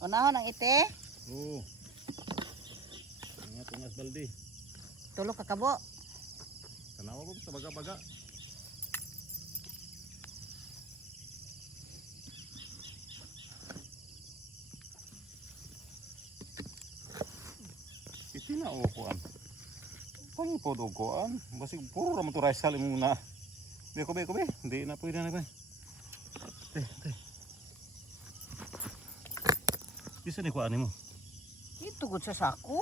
Unahon ang ite. Oo. Mga tungas baldi. Tulo ka kabo. Tanawa ko sa baga-baga. Iti na o kuan. Pangipod o kuan. Basig puro raman to rice salim muna. Beko. Hindi na pwede na ba. Teh. Bisa ni kuan mo. Ito gud sa sako.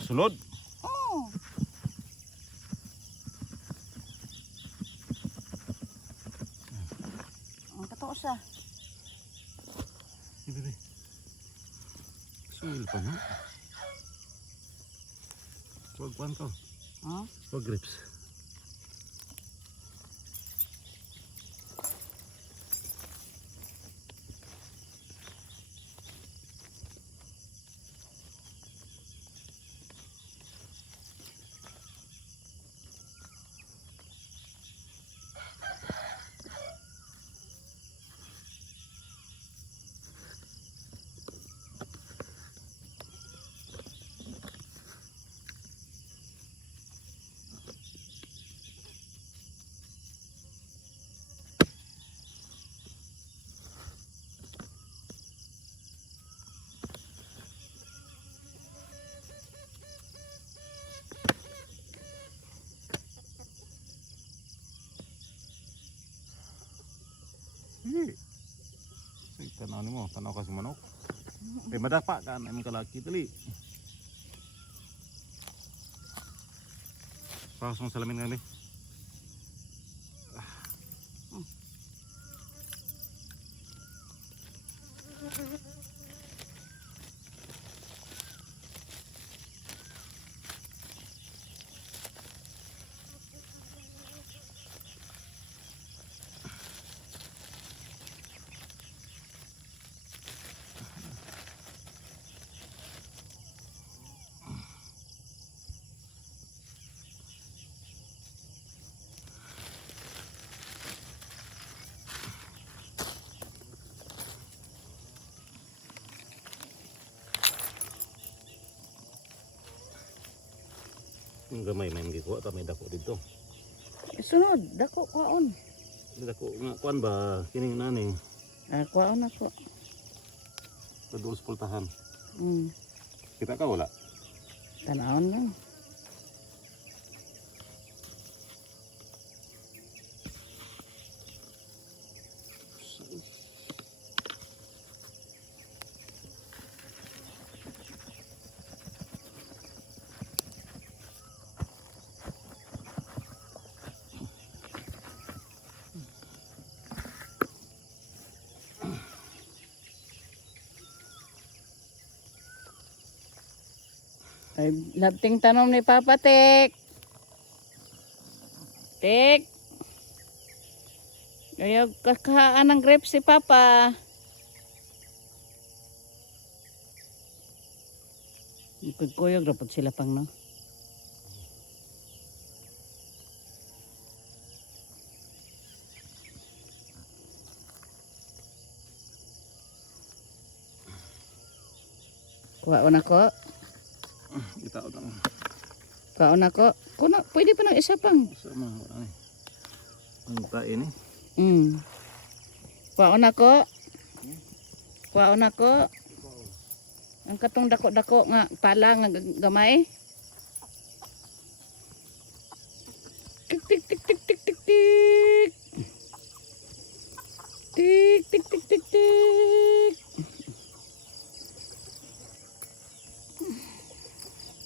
Sulod. Oh. Ang kato sa. Bebe. Suil pa na. Wag kuan ko. Wag grips. Hindi. Sige, tanaw mo. Tanaw kasi manok. Kaya madapa ka na yung kalaki. Dali. Pakas mong salamin kami. Yung gamay may magikuha ta may dako dito. Sunod, dako kwaon. May dako nga kuan ba kining nani. Kwaon ako. Paduos pultahan. Mm. Kita ka wala. Tanawon lang. Ay, labting tanom ni Papa Tek. Tek. Ayaw kakahaan ng grapes si Papa. Kuyog dapat sila pang no. Kuwaon ako. Itaw ta. Kuwaon ako. Kuna, pwede pa ng isa pang. Sama ay. Ang tae ni. Kuwaon ako. Kuwaon ako. Ang katong dako-dako nga pala nga gamay. Tik tik tik tik tik tik tik. Tik tik tik tik tik.